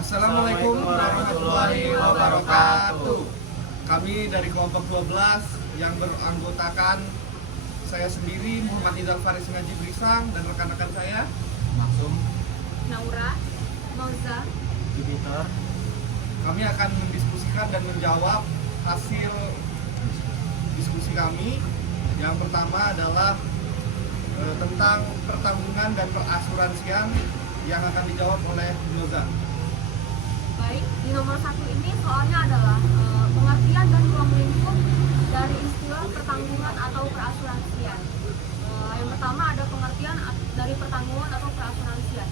Assalamualaikum warahmatullahi wabarakatuh. Kami dari kelompok 12 yang beranggotakan saya sendiri, Muhammad Izal Faris Ngaji Brisang, dan rekan-rekan saya Maksum, Naura, Mauza, Jupiter. Kami akan mendiskusikan dan menjawab hasil diskusi kami. Yang pertama adalah tentang pertanggungan dan perasuransian yang akan dijawab oleh Mauza. Baik, di nomor 1 ini soalnya adalah pengertian dan ruang lingkup dari istilah pertanggungan atau perasuransian. Yang pertama ada pengertian dari pertanggungan atau perasuransian.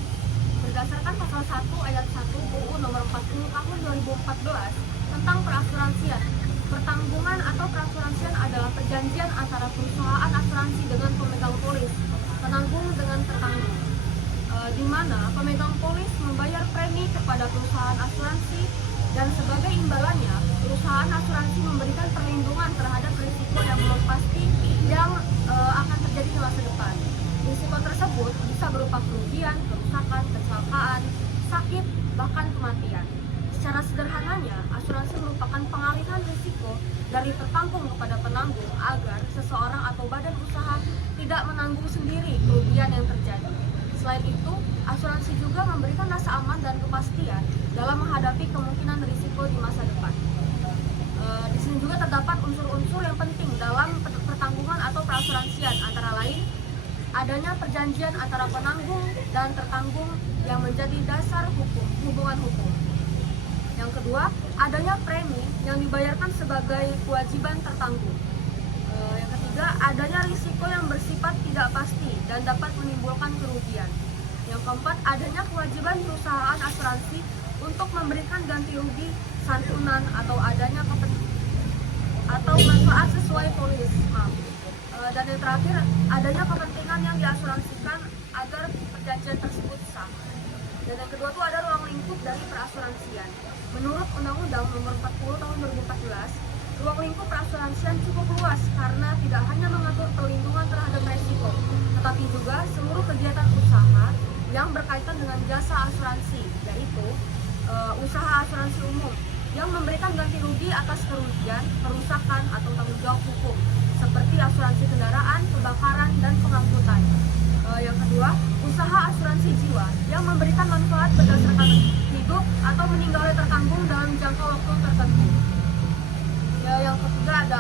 Berdasarkan pasal 1 ayat 1 UU nomor 40 tahun 2014 tentang perasuransian, pertanggungan atau perasuransian adalah perjanjian antara perusahaan asuransi dengan pemegang polis, penanggung dengan tertanggung, di mana pemegang polis membayar premi kepada perusahaan asuransi dan sebagai imbalannya perusahaan asuransi memberikan perlindungan terhadap risiko yang belum pasti yang akan terjadi di masa depan. Risiko tersebut bisa berupa kerugian, kerusakan, kecelakaan, sakit, bahkan kematian. Secara sederhananya, asuransi merupakan pengalihan risiko dari tertanggung kepada penanggung agar seseorang atau badan usaha tidak menanggung sendiri kerugian yang terjadi. Selain itu, asuransi juga memberikan rasa aman dan kepastian dalam menghadapi kemungkinan risiko di masa depan. Di sini juga terdapat unsur-unsur yang penting dalam pertanggungan atau perasuransian, antara lain adanya perjanjian antara penanggung dan tertanggung yang menjadi dasar hubungan hukum. Yang kedua, adanya premi yang dibayarkan sebagai kewajiban tertanggung. Yang ketiga, adanya risiko yang bersifat tidak pasti dan dapat menimbulkan kerugian. Yang keempat, adanya kewajiban perusahaan asuransi untuk memberikan ganti rugi, santunan, atau adanya atau manfaat sesuai polis. Dan yang terakhir, adanya kepentingan yang diasuransikan agar perjanjian tersebut sah. Dan yang kedua itu ada ruang lingkup dari perasuransian. Menurut Undang-Undang Nomor 40 Tahun 2014, ruang lingkup perasuransian cukup luas karena tidak hanya mengatur perlindungan terhadap resiko, tetapi juga seluruh kegiatan usaha yang berkaitan dengan jasa asuransi, yaitu usaha asuransi umum yang memberikan ganti rugi atas kerugian, kerusakan, atau tanggung jawab hukum, seperti asuransi kendaraan, kebakaran, dan pengangkutan. Yang kedua, usaha asuransi jiwa yang memberikan manfaat berdasarkan hidup atau meninggalnya tertanggung dalam jangka waktu tertentu. Yang ketiga ada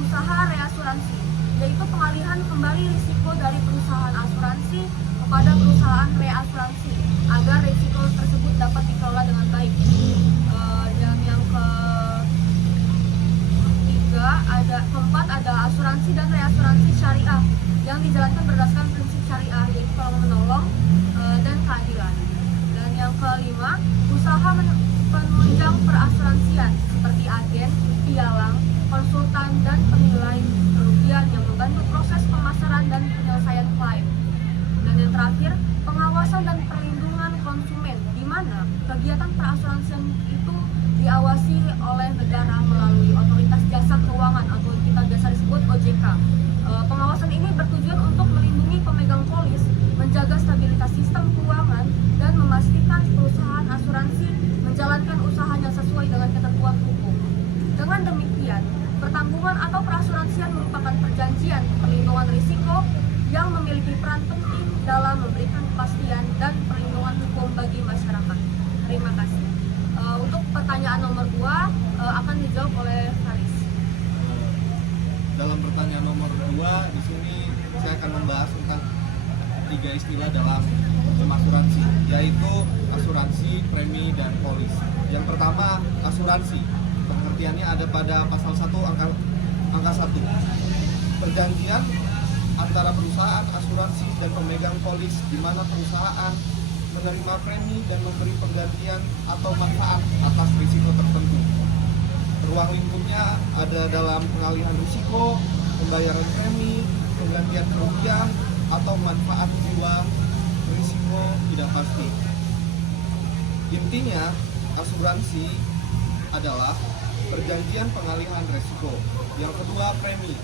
usaha reasuransi, yaitu pengalihan kembali risiko dari perusahaan asuransi kepada perusahaan reasuransi agar risiko tersebut dapat dikelola dengan baik. Dan yang keempat ada asuransi dan reasuransi syariah yang dijalankan berdasarkan prinsip syariah, yaitu tolong menolong dan keadilan. Dan yang kelima, usaha penunjang perasuransian seperti agen, pialang, konsultan, dan penilai kerugian yang membantu proses pemasaran dan penyelesaian klaim. Dan yang terakhir, pengawasan dan perlindungan konsumen, di mana kegiatan perasuransian itu diawasi oleh negara melalui Otoritas Jasa Keuangan atau kita biasa disebut OJK. Pengawasan ini bertujuan untuk melindungi pemegang polis, menjaga stabilitas sistem keuangan, dan memastikan perusahaan asuransi menjalankan usahanya sesuai dengan ketentuan hukum. Dengan demikian, pertanggungan atau perasuransian merupakan perjanjian perlindungan risiko yang memiliki peran penting dalam memberikan kepastian dan perlindungan hukum bagi masyarakat. Terima kasih. Untuk pertanyaan nomor 2 akan dijawab oleh Faris. Dalam pertanyaan nomor 2, di sini saya akan membahas tentang 3 istilah dalam asuransi, yaitu asuransi, premi, dan polis. Yang pertama, asuransi. Pengertiannya ada pada pasal 1 angka 1. Perjanjian antara perusahaan asuransi dan pemegang polis, di mana perusahaan menerima premi dan memberi penggantian atau manfaat atas risiko tertentu. Ruang lingkupnya ada dalam pengalihan risiko, pembayaran premi, penggantian kerugian, atau manfaat jiwa, risiko tidak pasti. Intinya, asuransi adalah perjanjian pengalihan risiko. Yang kedua, premi.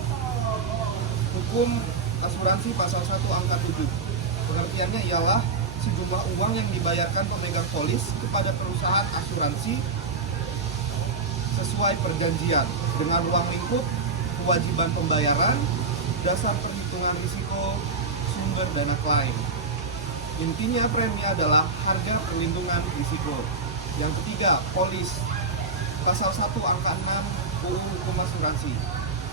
Hukum asuransi pasal 1 angka 7. Pengertiannya ialah sejumlah uang yang dibayarkan pemegang polis kepada perusahaan asuransi sesuai perjanjian dengan ruang lingkup, kewajiban pembayaran, dasar perhitungan risiko, sumber dana klaim. Intinya premi adalah harga perlindungan risiko. Yang ketiga, polis. Pasal 1 angka 6 UU Hukum Asuransi.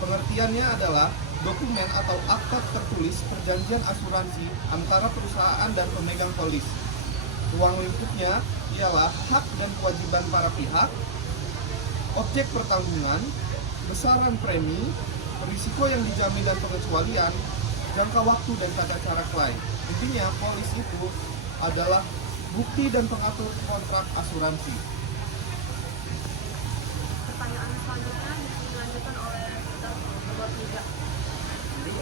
Pengertiannya adalah dokumen atau akta tertulis perjanjian asuransi antara perusahaan dan pemegang polis. Ruang lingkupnya ialah hak dan kewajiban para pihak, objek pertanggungan, besaran premi, risiko yang dijamin dan pengecualian, jangka waktu dan tata cara klaim. Intinya polis itu adalah bukti dan pengatur kontrak asuransi. Pertanyaan selanjutnya dilanjutkan oleh nomor 3. Jadi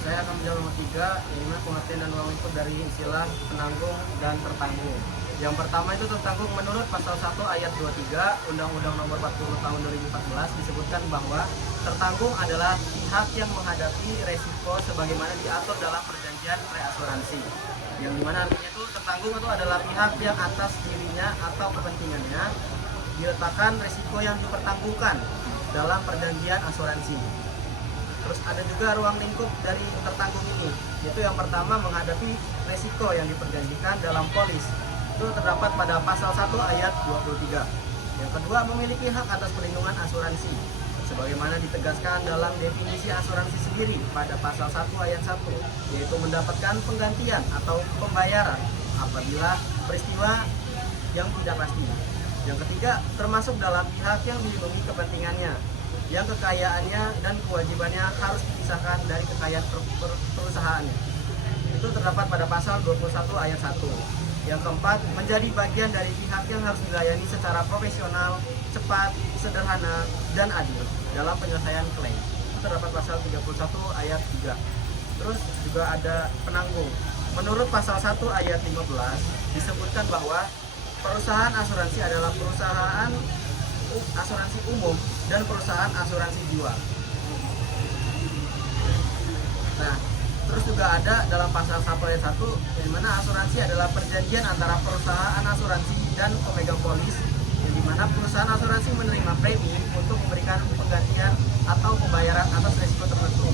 saya akan menjawab nomor 3, yaitu pengertian dan ruang lingkup dari istilah penanggung dan tertanggung. Yang pertama itu tertanggung menurut pasal 1 ayat 23 Undang-Undang Nomor 40 Tahun 2014 disebutkan bahwa tertanggung adalah pihak yang menghadapi resiko sebagaimana diatur dalam perjanjian reasuransi. Yang dimana artinya itu tertanggung itu adalah pihak yang atas dirinya atau kepentingannya diletakkan resiko yang dipertanggungkan dalam perjanjian asuransi. Terus ada juga ruang lingkup dari tertanggung ini, yaitu yang pertama menghadapi resiko yang diperjanjikan dalam polis. Itu terdapat pada pasal 1 ayat 23. Yang kedua, memiliki hak atas perlindungan asuransi sebagaimana ditegaskan dalam definisi asuransi sendiri pada pasal 1 ayat 1, yaitu mendapatkan penggantian atau pembayaran apabila peristiwa yang tidak pasti. Yang ketiga, termasuk dalam pihak yang dilindungi kepentingannya, yang kekayaannya dan kewajibannya harus dipisahkan dari kekayaan perusahaannya. Itu terdapat pada pasal 21 ayat 1. Yang keempat, menjadi bagian dari pihak yang harus dilayani secara profesional, cepat, sederhana, dan adil dalam penyelesaian klaim. Itu terdapat pasal 31 ayat 3. Terus juga ada penanggung. Menurut pasal 1 ayat 15 disebutkan bahwa perusahaan asuransi adalah perusahaan asuransi umum dan perusahaan asuransi jiwa. Nah, terus juga ada dalam pasal 1 ayat 1 di mana asuransi adalah perjanjian antara perusahaan asuransi dan pemegang polis, yang dimana perusahaan asuransi menerima premi untuk memberikan penggantian atau pembayaran atas risiko tertentu.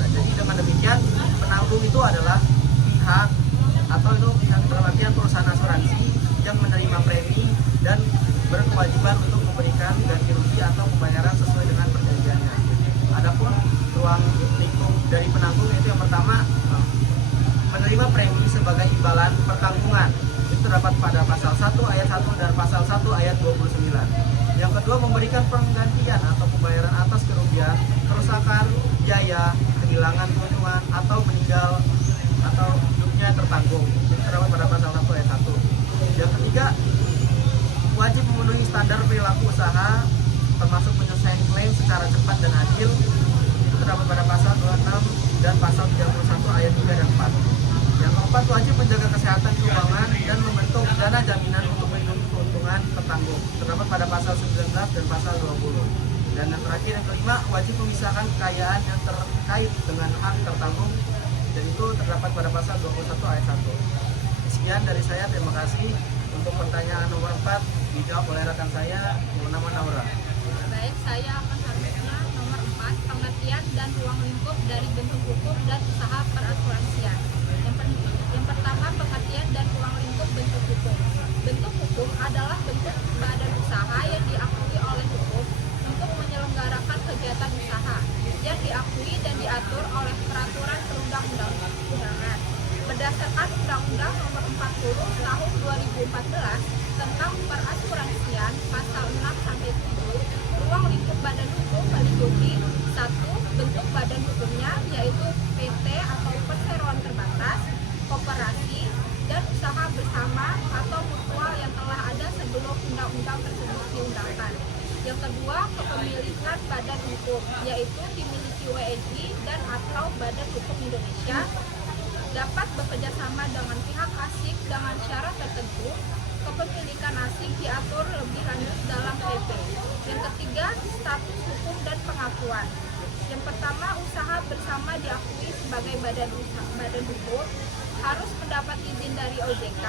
Nah, jadi dengan demikian penanggung itu adalah pihak atau itu pihak dalam artian perusahaan asuransi yang menerima premi dan berkewajiban untuk memberikan ganti rugi atau pembayaran sesuai dengan perjanjiannya. Adapun ruang lingkup dari penanggung itu yang pertama menerima premi sebagai imbalan pertanggungan. Itu terdapat pada pasal 1 ayat 1 dan pasal 1 ayat 29. Yang kedua, memberikan penggantian atau pembayaran atas kerugian, kerusakan, biaya, kehilangan keuntungan atau meninggal atau hidupnya tertanggung. Itu terdapat pada pasal 1 ayat 1. Yang ketiga, wajib memenuhi standar perilaku usaha termasuk penyelesaian klaim secara cepat dan adil. Itu terdapat pada pasal 26 dan pasal 31 ayat 3 dan 4. Yang keempat, wajib menjaga kesehatan keuangan dan membentuk dana jaminan untuk melindungi keuntungan tertanggung. Terdapat pada pasal 19 dan pasal 20. Dan yang terakhir, yang kelima, wajib memisahkan kekayaan yang terkait dengan hak tertanggung, dan itu terdapat pada pasal 21 ayat 1. Sekian dari saya, terima kasih. Untuk pertanyaan nomor 4 dijawab oleh rekan saya bernama Naura. Baik, saya akan selanjutnya nomor 4, pengertian dan ruang lingkup dari bentuk hukum dan usaha perasuransian. Yang pertama, pengertian dan ruang lingkup bentuk hukum. Bentuk hukum adalah bentuk badan usaha yang diakui oleh hukum untuk menyelenggarakan kegiatan usaha yang diakui dan diatur oleh peraturan perundang-undangan. Berdasarkan Undang-Undang Nomor 40 Tahun 2014 tentang perasuransian pasal 6-7, ruang lingkup badan hukum meliputi 1. Bentuk badan hukumnya, yaitu PT atau perseroan terbatas, koperasi, dan usaha bersama atau mutual yang telah ada sebelum undang-undang tersebut diundangkan. Yang kedua, kepemilikan badan hukum, yaitu dimiliki WNI dan atau Badan Hukum Indonesia, dapat bekerjasama dengan pihak asing dengan syarat tertentu. Kepemilikan asing diatur lebih lanjut dalam PP. Yang ketiga, status hukum dan pengakuan. Yang pertama, usaha bersama diakui sebagai badan hukum harus mendapat izin dari OJK,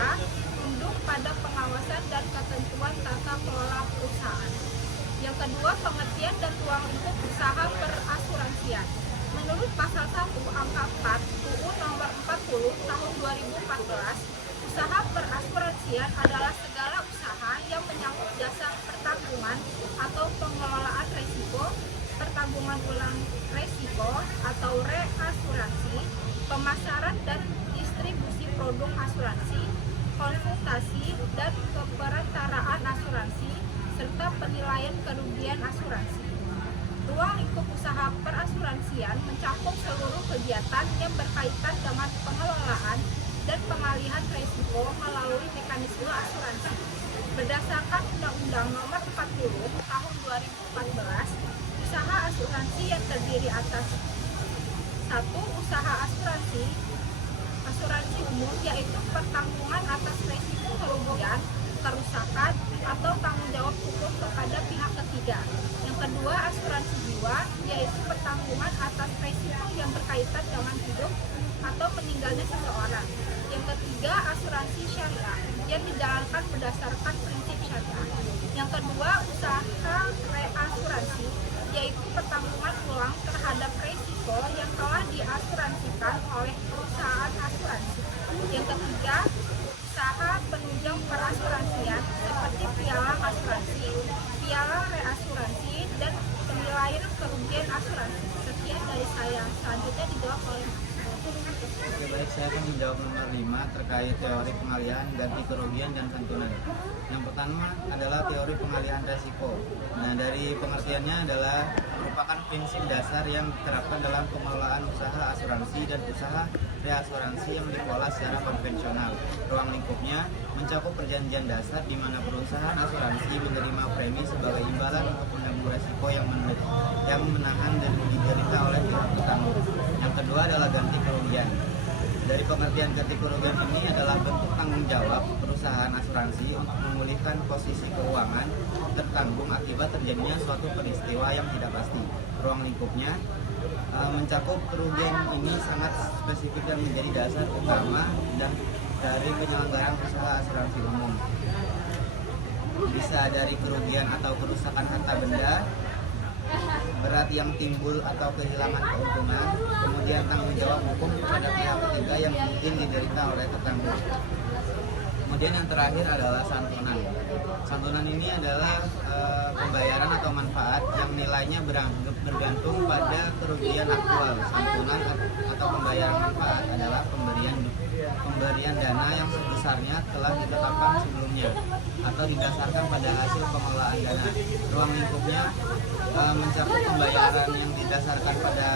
tunduk pada pengawasan dan ketentuan tata kelola perusahaan. Yang kedua, pengertian dan ruang lingkup usaha perasuransian. Menurut pasal 1 angka 4 UU nomor 40 tahun 2014, usaha perasuransian adalah segala usaha yang menyangkut jasa pertanggungan atau pengelolaan risiko, pertanggungan ulang risiko atau reasuransi, pemasaran dan distribusi produk asuransi, konsultasi dan keperantaraan asuransi, serta penilaian kerugian asuransi. Ruang lingkup usaha perasuransian mencakup seluruh kegiatan yang berkaitan dengan pengelolaan dan pengalihan risiko melalui mekanisme asuransi. Berdasarkan Undang-Undang Nomor 40 Tahun 2014, usaha asuransi yang terdiri atas 1. Usaha asuransi umum, yaitu pertanggungan atas risiko kerugian, kerusakan, atau tanggung jawab hukum kepada pihak ketiga. Yang kedua, asuransi jiwa, yaitu pertanggungan atas risiko yang berkaitan dengan hidup atau meninggalnya seseorang. Yang ketiga, asuransi syariah yang dijalankan berdasarkan prinsip syariah. Yang kedua, usaha reasuransi, yaitu pertanggungan ulang terhadap risiko yang telah diasuransikan oleh perusahaan asuransi. Yang ketiga, usaha penunjang perasuransian seperti pialang asuransi, pialang reasuransi, dan penilaian kerugian asuransi. Sekian dari saya. Selanjutnya dijawab oleh Oke, baik, saya akan menjawab nomor 5 terkait teori pengalihan, ganti kerugian, dan santunan. Yang pertama adalah teori pengalihan resiko. Nah, dari pengertiannya adalah merupakan prinsip dasar yang diterapkan dalam pengelolaan usaha asuransi dan usaha reasuransi yang dikelola secara konvensional. Ruang lingkupnya mencakup perjanjian dasar di mana perusahaan asuransi menerima premi sebagai imbalan untuk menanggung resiko yang menahan dan diderita oleh pihak petanggung. Yang kedua adalah ganti kerugian. Dari pengertian ganti kerugian ini adalah bentuk tanggung jawab perusahaan asuransi untuk memulihkan posisi keuangan tertanggung akibat terjadinya suatu peristiwa yang tidak pasti. Ruang lingkupnya mencakup kerugian ini sangat spesifik dan menjadi dasar utama dan dari penyelenggaraan usaha asuransi umum. Bisa dari kerugian atau kerusakan harta benda berat yang timbul atau kehilangan keuntungan, kemudian tanggung jawab hukum kepada pihak ketiga yang mungkin diderita oleh tetangga. Kemudian yang terakhir adalah santunan. Santunan ini adalah pembayaran atau manfaat yang nilainya bergantung pada kerugian aktual. Santunan atau pembayaran manfaat adalah pemberian dana yang sebesarnya telah ditetapkan sebelumnya atau didasarkan pada hasil pengelolaan dana. Ruang lingkupnya mencakup pembayaran yang didasarkan pada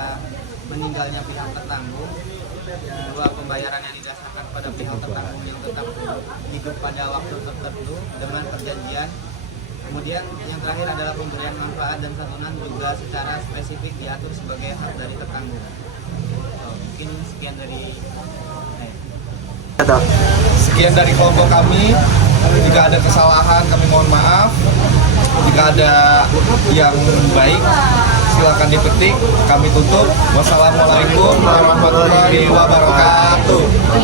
meninggalnya pihak tertanggung. Kedua, pembayaran yang didasarkan pada pihak tertanggung yang tetap hidup pada waktu tertentu dengan perjanjian. Kemudian yang terakhir adalah pemberian manfaat dan santunan juga secara spesifik diatur sebagai hak dari tertanggung. Mungkin sekian dari Sekian dari kelompok kami. Jika ada kesalahan kami mohon maaf. Jika ada yang baik silakan dipetik. Kami tutup. Wassalamualaikum warahmatullahi wabarakatuh.